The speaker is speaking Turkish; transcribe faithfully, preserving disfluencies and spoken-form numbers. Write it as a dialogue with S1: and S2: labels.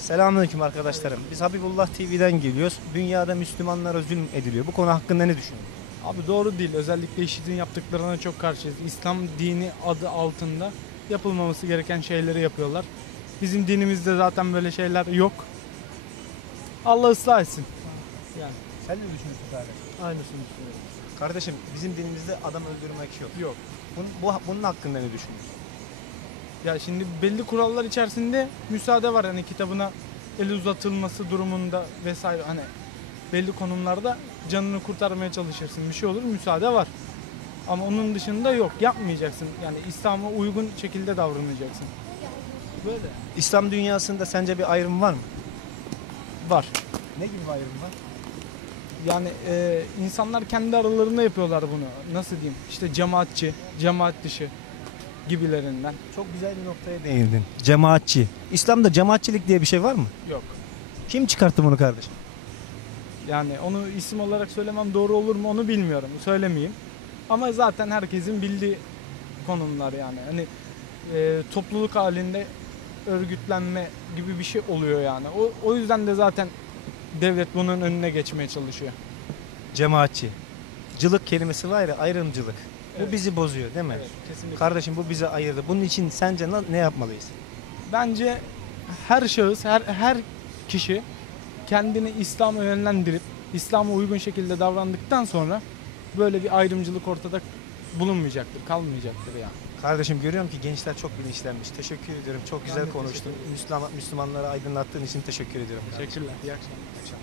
S1: Selamünaleyküm arkadaşlarım. Biz Habibullah T V'den geliyoruz. Dünyada Müslümanlara zulüm ediliyor. Bu konu hakkında ne düşünüyorsun?
S2: Abi doğru değil. Özellikle IŞİD'in yaptıklarına çok karşıyız. İslam dini adı altında yapılmaması gereken şeyleri yapıyorlar. Bizim dinimizde zaten böyle şeyler yok. Allah ıslah etsin. Yani
S1: Sen ne düşünüyorsun kardeşim?
S2: aynısını düşünüyorum.
S1: Kardeşim bizim dinimizde adam öldürmek yok.
S2: Yok.
S1: Bunun, bu, bunun hakkında ne düşünüyorsun?
S2: Ya şimdi belli kurallar içerisinde müsaade var. Hani kitabına el uzatılması durumunda vesaire, hani belli konumlarda canını kurtarmaya çalışırsın. Bir şey olur, müsaade var. Ama onun dışında yok. Yapmayacaksın. Yani İslam'a uygun şekilde davranacaksın. Böyle.
S1: İslam dünyasında sence bir ayrım var mı?
S2: Var.
S1: Ne gibi bir ayrım var?
S2: Yani e, insanlar kendi aralarında yapıyorlar bunu. Nasıl diyeyim? İşte cemaatçi, cemaat dışı gibilerinden.
S1: Çok güzel bir noktaya değindin. Cemaatçi. İslam'da cemaatçilik diye bir şey var mı?
S2: Yok.
S1: Kim çıkarttı bunu kardeşim?
S2: Yani onu isim olarak söylemem doğru olur mu onu bilmiyorum. Söylemeyeyim. Ama zaten herkesin bildiği konumlar yani. Hani e, topluluk halinde örgütlenme gibi bir şey oluyor yani. O, o yüzden de zaten devlet bunun önüne geçmeye çalışıyor.
S1: Cemaatçi. Cılık kelimesi var ya, ayrımcılık.
S2: Evet.
S1: Bu bizi bozuyor değil mi?
S2: Evet, kesinlikle.
S1: Kardeşim bu bizi ayırdı. Bunun için sence na- ne yapmalıyız?
S2: Bence her şahıs, her her kişi kendini İslam'a yönlendirip İslam'a uygun şekilde davrandıktan sonra böyle bir ayrımcılık ortada bulunmayacaktır, kalmayacaktır yani.
S1: Kardeşim görüyorum ki gençler çok bilinçlenmiş. Teşekkür ediyorum. Çok güzel
S2: de
S1: konuştun.
S2: teşekkür
S1: Müslüman, Müslümanları aydınlattığın için teşekkür ediyorum.
S2: Teşekkürler. İyi akşamlar.
S1: İyi akşamlar.